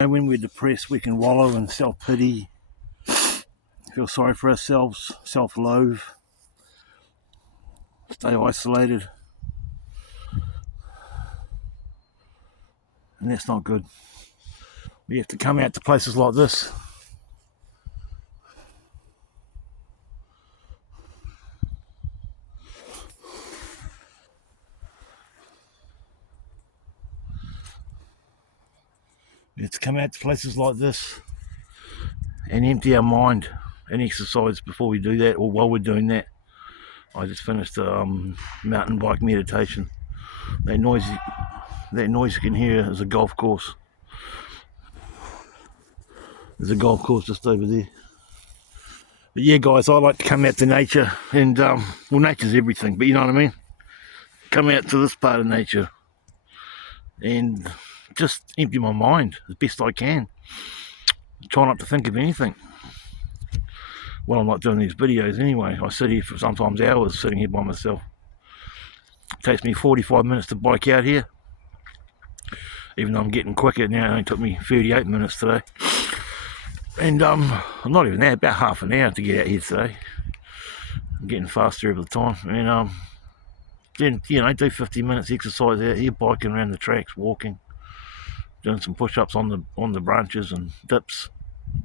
And when we're depressed, we can wallow in self-pity, feel sorry for ourselves, self-loathe, stay isolated, and that's not good. We have to come out to places like this. We have to come out to places like this and empty our mind and exercise before we do that, or while we're doing that. I just finished a mountain bike meditation. That noise you can hear is a golf course. There's a golf course just over there. But yeah, guys, I like to come out to nature, and well, nature's everything, but you know what I mean? Come out to this part of nature and just empty my mind as best I can. Try not to think of anything. Well, I'm not doing these videos anyway. I sit here for sometimes hours sitting here by myself. It takes me 45 minutes to bike out here, even though I'm getting quicker now. It only took me 38 minutes today. And not even that, about half an hour to get out here today. I'm getting faster every time. And then, you know, do 50 minutes exercise out here, biking around the tracks, walking, doing some push-ups on the branches and dips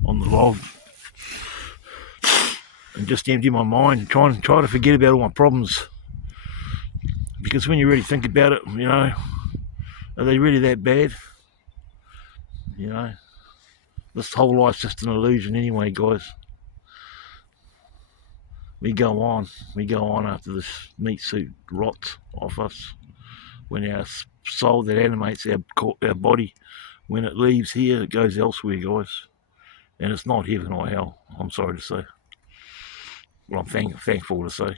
on the log, and just empty my mind, try to forget about all my problems. Because when you really think about it, you know, are they really that bad? You know, this whole life's just an illusion anyway, guys. We go on after this meat suit rots off us. When our soul that animates our body, when it leaves here, it goes elsewhere, guys. And it's not heaven or hell, I'm sorry to say. Well, I'm thankful to say.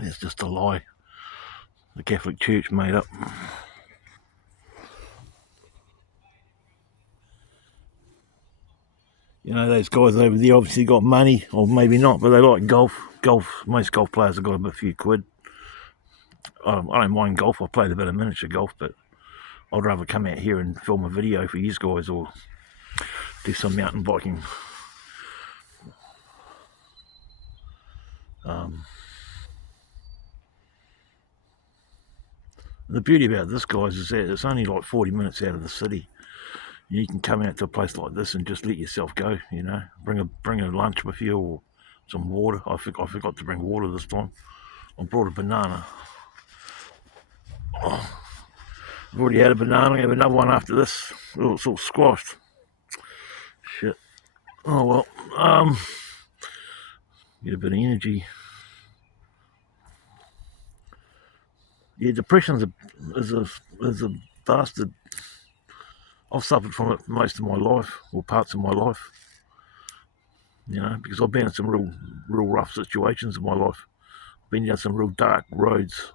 It's just a lie the Catholic Church made up. You know, those guys over there obviously got money, or maybe not, but they like golf. Most golf players have got a few quid. I don't mind golf. I've played a bit of miniature golf, but I'd rather come out here and film a video for you guys, or do some mountain biking. The beauty about this, guys, is that it's only like 40 minutes out of the city. You can come out to a place like this and just let yourself go, you know. Bring a lunch with you, or some water. I forgot to bring water this time. I brought a banana. Oh, I've already had a banana. I have another one after this. Oh, it's all squashed. Shit. Oh well. Get a bit of energy. Yeah, depression is a bastard. I've suffered from it most of my life, or parts of my life. You know, because I've been in some real rough situations in my life. I've been down some real dark roads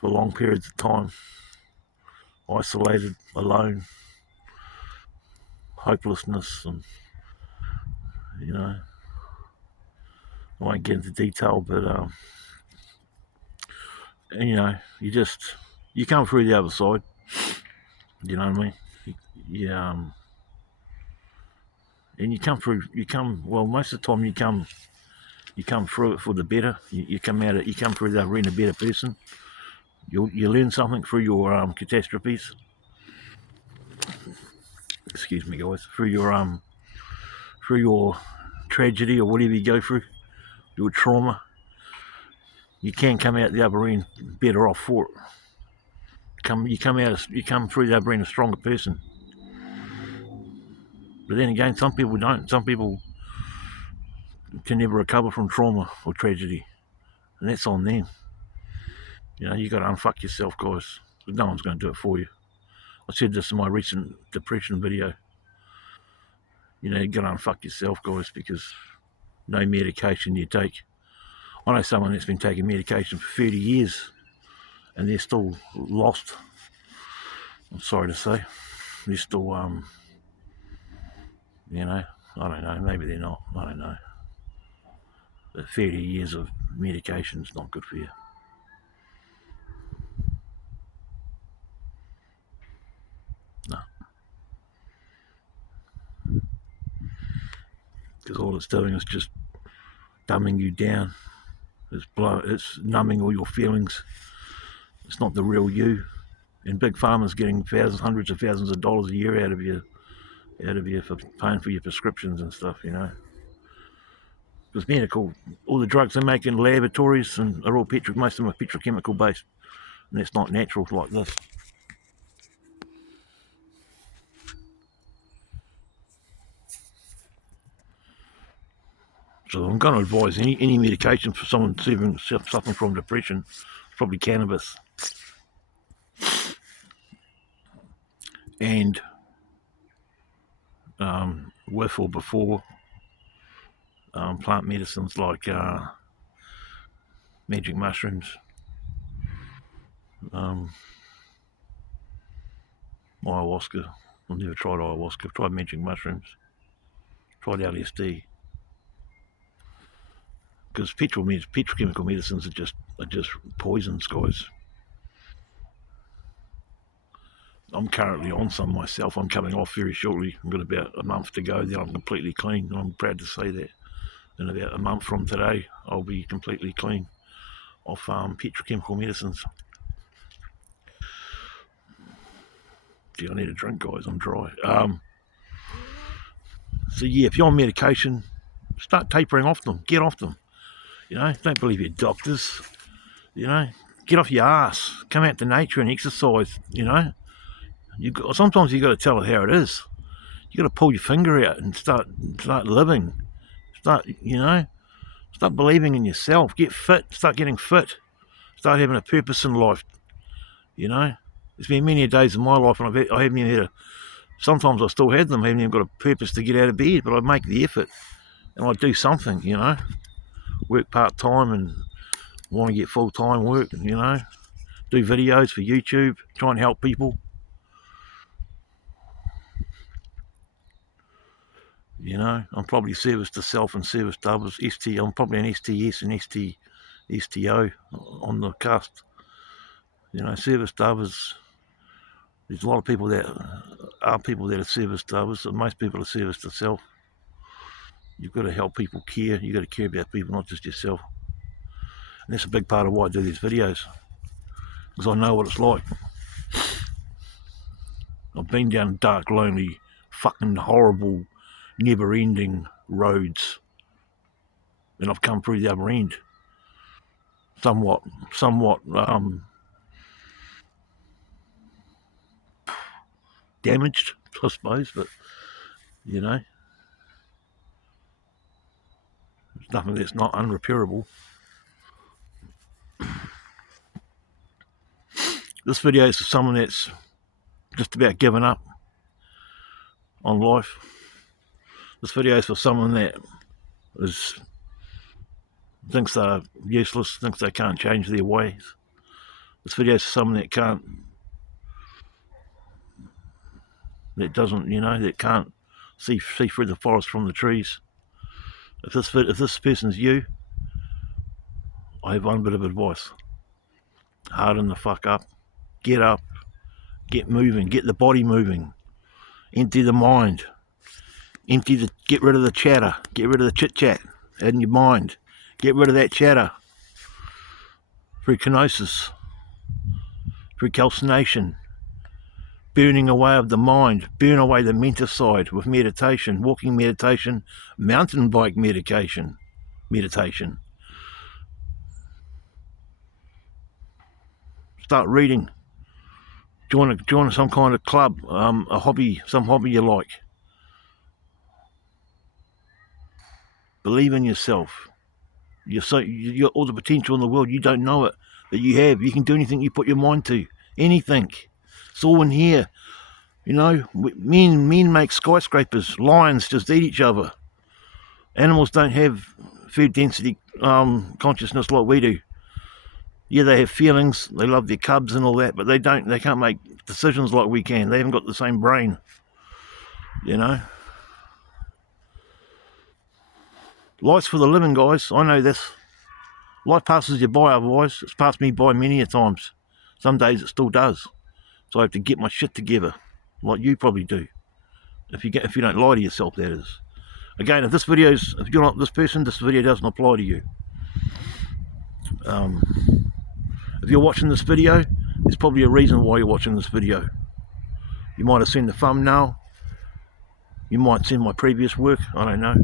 for long periods of time. Isolated, alone, hopelessness, and you know, I won't get into detail, but and, you know, you come through the other side. You know what I mean? Yeah, and well, most of the time you come through it for the better. You come through that arena a better person. You learn something through your catastrophes. Excuse me, guys. Through your tragedy, or whatever you go through, your trauma. You can come out the other end better off for it. You come through the other end a stronger person. But then again, some people don't. Some people can never recover from trauma or tragedy, and that's on them. You know, you got to unfuck yourself, guys. No one's going to do it for you. I said this in my recent depression video. You know, you got to unfuck yourself, guys, because no medication you take. I know someone that's been taking medication for 30 years, and they're still lost. I'm sorry to say, they're still, you know, I don't know. Maybe they're not. I don't know. But 30 years of medication is not good for you. because all it's doing is just dumbing you down. It's numbing all your feelings. It's not the real you. And big pharma's getting thousands, hundreds of thousands of dollars a year out of you for paying for your prescriptions and stuff, you know. Because all the drugs they make in laboratories and are all most of them are petrochemical based, and it's not natural like this. So I'm going to advise any medication for someone suffering from depression, probably cannabis. And with or before plant medicines like magic mushrooms, ayahuasca. I've never tried ayahuasca. I've tried magic mushrooms, tried LSD. Because petrochemical medicines are just poisons, guys. I'm currently on some myself. I'm coming off very shortly. I've got about a month to go, then I'm completely clean. And I'm proud to say that. In about a month from today, I'll be completely clean off petrochemical medicines. Gee, I need a drink, guys. I'm dry. So yeah, if you're on medication, start tapering off them. Get off them. You know, don't believe your doctors. You know, get off your ass. Come out to nature and exercise. You know, sometimes you got to tell it how it is. You got to pull your finger out and start living. Start believing in yourself. Get fit. Start getting fit. Start having a purpose in life. You know, there's been many days in my life and I haven't even had sometimes I still have them. I haven't even got a purpose to get out of bed, but I make the effort and I do something. You know, work part time and want to get full time work. You know, do videos for YouTube, try and help people. You know, I'm probably service to self and service to others. I'm probably an STS and STO on the cusp. You know, service to others. There's a lot of people that are service to others, and most people are service to self. You've got to help people care. You've got to care about people, not just yourself. And that's a big part of why I do these videos, because I know what it's like. I've been down dark, lonely, fucking horrible, never-ending roads, and I've come through the other end. Somewhat damaged, I suppose, but you know, there's nothing that's not unrepairable. This video is for someone that's just about given up on life. This video is for someone that thinks they're useless, thinks they can't change their ways. This video is for someone that can't see through the forest from the trees. If this person's you, I have one bit of advice. Harden the fuck up. Get up. Get moving. Get the body moving. Empty the mind. Get rid of the chatter. Get rid of the chit-chat in your mind. Get rid of that chatter. Through kenosis. Through calcination. Burning away of the mind. Burn away the mental side with meditation. Walking meditation. Mountain bike meditation. Start reading. Join some kind of club, a hobby, some hobby you like. Believe in yourself. You got all the potential in the world. You don't know it, but you have. You can do anything you put your mind to. Anything. It's all in here. You know, men make skyscrapers. Lions just eat each other. Animals don't have food density consciousness like we do. Yeah, they have feelings, they love their cubs and all that, but they can't make decisions like we can. They haven't got the same brain, you know. Life's for the living, guys. I know this. Life passes you by otherwise. It's passed me by many a times. Some days it still does. So I have to get my shit together, like you probably do. If you don't lie to yourself, that is. Again, if you're not this person, this video doesn't apply to you. If you're watching this video, there's probably a reason why you're watching this video. You might have seen the thumbnail. You might have seen my previous work. I don't know.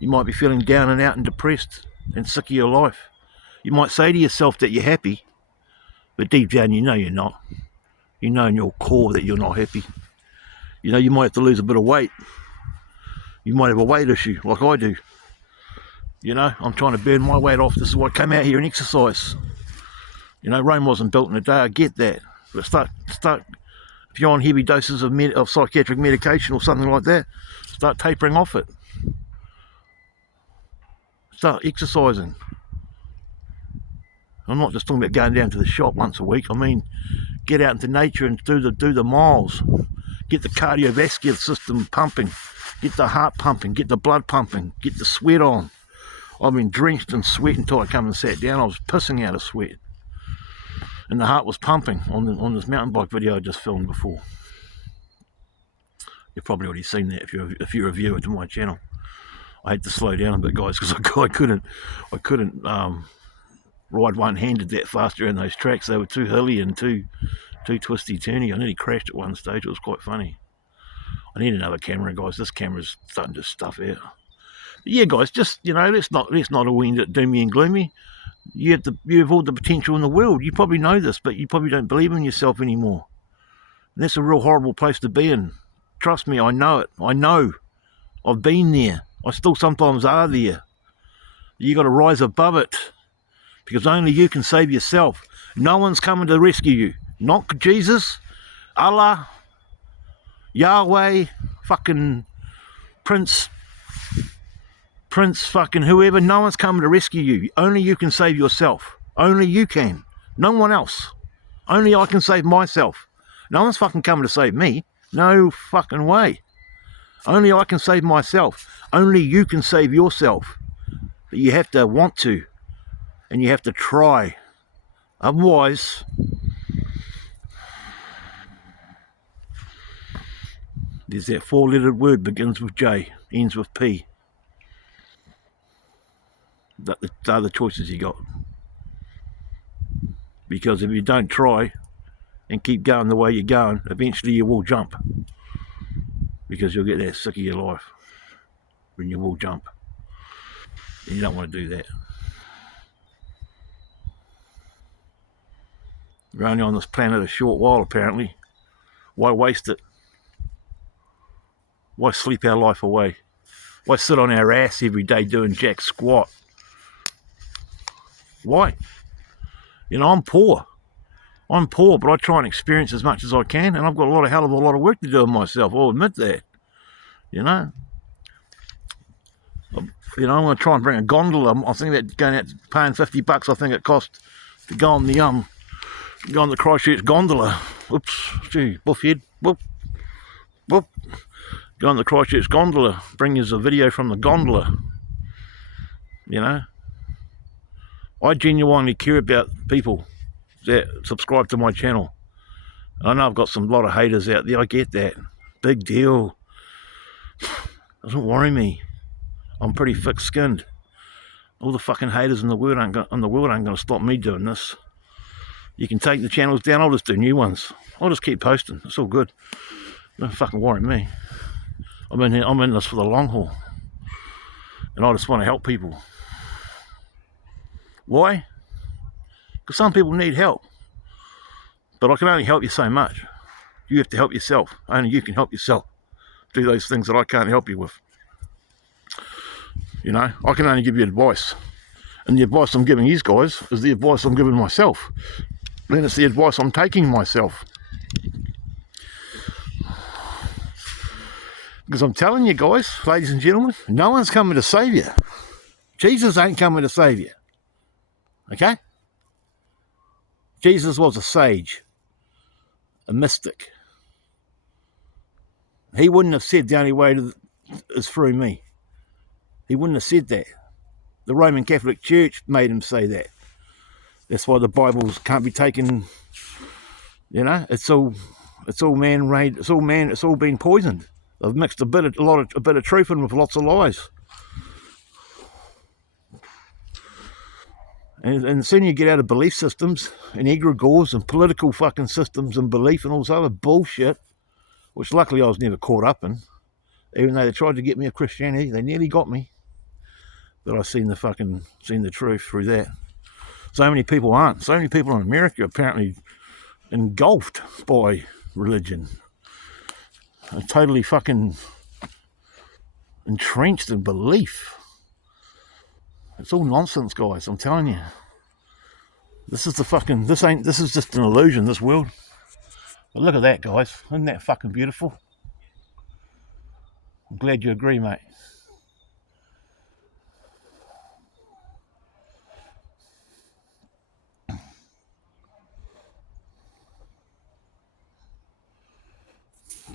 You might be feeling down and out and depressed and sick of your life. You might say to yourself that you're happy, but deep down you know you're not. You know in your core that you're not happy. You know, you might have to lose a bit of weight. You might have a weight issue like I do. You know, I'm trying to burn my weight off. This is why I came out here and exercise. You know, Rome wasn't built in a day, I get that. But start if you're on heavy doses of psychiatric medication or something like that, start tapering off it. Start exercising. I'm not just talking about going down to the shop once a week. I mean, get out into nature and do the miles. Get the cardiovascular system pumping. Get the heart pumping. Get the blood pumping. Get the sweat on. I've been drenched in sweat until I come and sat down. I was pissing out of sweat. And the heart was pumping on this mountain bike video I just filmed before. You've probably already seen that if you're a viewer to my channel. I had to slow down a bit, guys, because I couldn't ride one-handed that fast around those tracks. They were too hilly and too twisty-turny. I nearly crashed at one stage. It was quite funny. I need another camera, guys. This camera's starting to stuff out. But yeah, guys, just, you know, let's not all end it doomy and gloomy. You have all the potential in the world. You probably know this, but you probably don't believe in yourself anymore. And that's a real horrible place to be in. Trust me, I know it. I know. I've been there. I still sometimes are there. You got to rise above it, because only you can save yourself. No one's coming to rescue you. Not Jesus, Allah, Yahweh, fucking Prince fucking whoever. No one's coming to rescue you. Only you can save yourself. Only you can. No one else. Only I can save myself. No one's fucking coming to save me. No fucking way. Only I can save myself. Only you can save yourself. But you have to want to. And you have to try. Otherwise, there's that four-lettered word, begins with J, ends with P. They're the choices you got. Because if you don't try and keep going the way you're going, eventually you will jump. Because you'll get that sick of your life when you will jump. And you don't want to do that. We're only on this planet a short while, apparently. Why waste it? Why sleep our life away? Why sit on our ass every day doing jack squat? Why? You know, I'm poor, but I try and experience as much as I can, and I've got a hell of a lot of work to do with myself. I'll admit that. You know, I'm going to try and bring a gondola. I think that going out paying $50. I think it cost to go on the Christchurch gondola. Oops, gee, buff head. Whoop, whoop. Go on the Christchurch gondola. Bring us a video from the gondola. You know. I genuinely care about people that subscribe to my channel. I know I've got a lot of haters out there. I get that. Big deal. Doesn't worry me. I'm pretty thick-skinned. All the fucking haters in the world aren't going to stop me doing this. You can take the channels down. I'll just do new ones. I'll just keep posting. It's all good. Don't fucking worry me. I'm in this for the long haul. And I just want to help people. Why? Because some people need help. But I can only help you so much. You have to help yourself. Only you can help yourself. Do those things that I can't help you with. You know, I can only give you advice. And the advice I'm giving you guys is the advice I'm giving myself. Then it's the advice I'm taking myself. Because I'm telling you guys, ladies and gentlemen, no one's coming to save you. Jesus ain't coming to save you. Okay? Jesus was a sage, a mystic. He wouldn't have said the only way is through me. He wouldn't have said that. The Roman Catholic Church made him say that. That's why the Bibles can't be taken, you know, it's all man-made, it's all been poisoned. They've mixed a bit of truth in with lots of lies. And soon you get out of belief systems and egregores and political fucking systems and belief and all this other bullshit, which luckily I was never caught up in. Even though they tried to get me a Christianity, they nearly got me. But I've seen the truth through that. So many people aren't. So many people in America are apparently engulfed by religion. Are totally fucking entrenched in belief. It's all nonsense, guys, I'm telling you. This is just an illusion, this world. But look at that, guys. Isn't that fucking beautiful? I'm glad you agree, mate.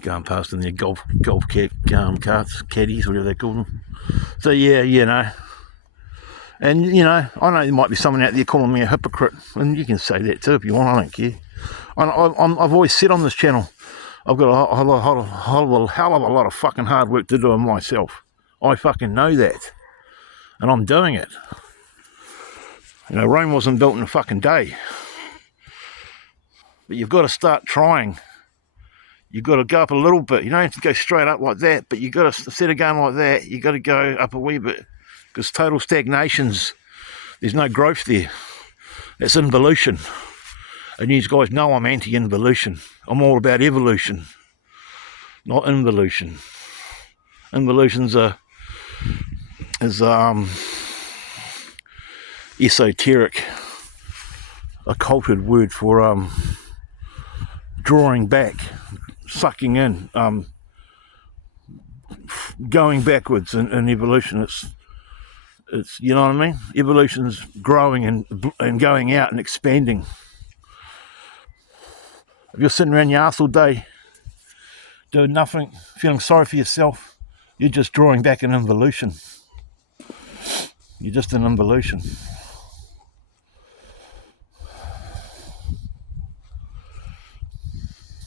Going past in their golf carts, caddies, whatever they call them. So yeah, you know. And you know, I know there might be someone out there calling me a hypocrite, and you can say that too if you want. I don't care. I've always said on this channel, I've got a hell of a lot of fucking hard work to do on myself. I fucking know that, and I'm doing it. You know, Rome wasn't built in a fucking day, but you've got to start trying. You've got to go up a little bit. You don't have to go straight up like that, but you've got to, instead of going like that, you've got to go up a wee bit, because total stagnation's, there's no growth there. It's involution. And you guys know I'm anti-involution. I'm all about evolution, not involution. Involution's is esoteric, occulted word for drawing back, sucking in, going backwards in evolution. It's you know what I mean? Evolution's growing and going out and expanding. If you're sitting around your ass all day doing nothing, feeling sorry for yourself, you're just drawing back an involution. You're just an involution.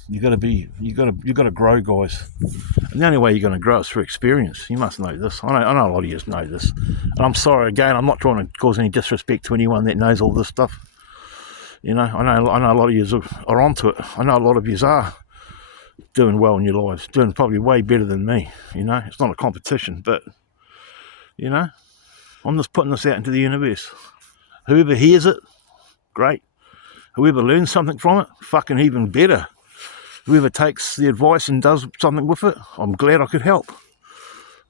You got to grow, guys. And the only way you're going to grow is through experience. You must know this. I know a lot of you know this. And I'm sorry again. I'm not trying to cause any disrespect to anyone that knows all this stuff. You know, I know a lot of you are onto it. I know a lot of you are doing well in your lives, doing probably way better than me. You know, it's not a competition, but you know, I'm just putting this out into the universe. Whoever hears it, great. Whoever learns something from it, fucking even better. Whoever takes the advice and does something with it, I'm glad I could help.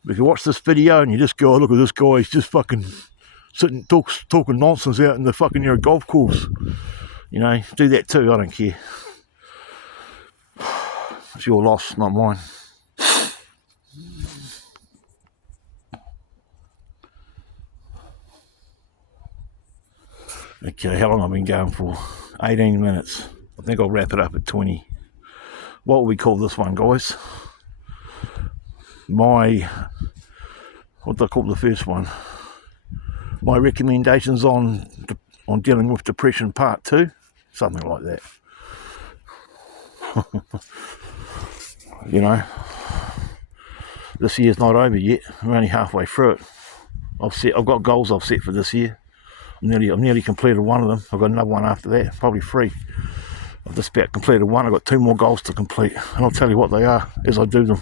But if you watch this video and you just go, oh, look at this guy, he's just fucking sitting talking nonsense out in the fucking near a golf course. You know, do that too, I don't care. It's your loss, not mine. Okay, how long have I been going for? 18 minutes. I think I'll wrap it up at 20. What will we call this one, guys? What do I call the first one? My recommendations on dealing with depression part 2, something like that. You know, this year's not over yet. I'm only halfway through it. I've got goals I've set for this year. I've nearly completed one of them. I've got another one after that, probably 3. I've just about completed one. I've got 2 more goals to complete, and I'll tell you what they are as I do them.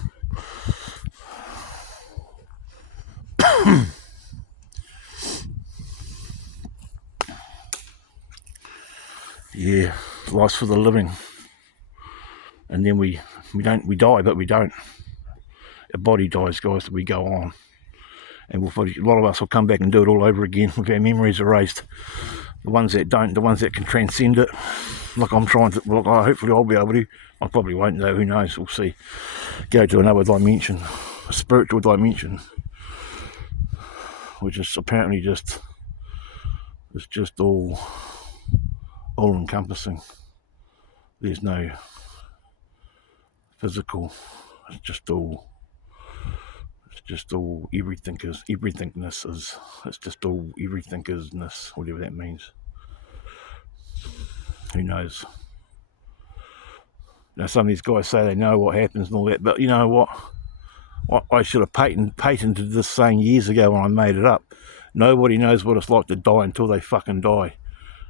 Yeah, life's for the living, and then we die, but we don't. Our body dies, guys, we go on, and a lot of us will come back and do it all over again with our memories erased. The ones that don't, the ones that can transcend it, like I'm trying to, hopefully I'll be able to. I probably won't though, who knows, we'll see. Go to another dimension, a spiritual dimension, which is apparently it's just all encompassing. There's no physical, it's just all everythingness is, it's just all everything isness, whatever that means. Who knows? Now some of these guys say they know what happens and all that, but you know what? I should have patented this saying years ago when I made it up. Nobody knows what it's like to die until they fucking die.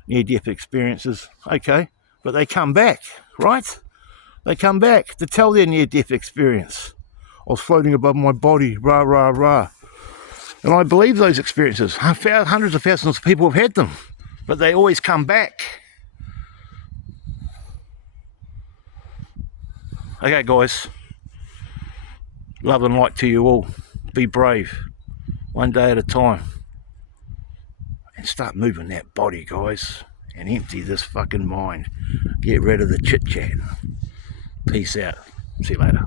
Near-death experiences, okay, but they come back, right? They come back to tell their near-death experience. I was floating above my body, rah, rah, rah. And I believe those experiences. Hundreds of thousands of people have had them, but they always come back. Okay, guys. Love and light to you all. Be brave. One day at a time. And start moving that body, guys. And empty this fucking mind. Get rid of the chit-chat. Peace out. See you later.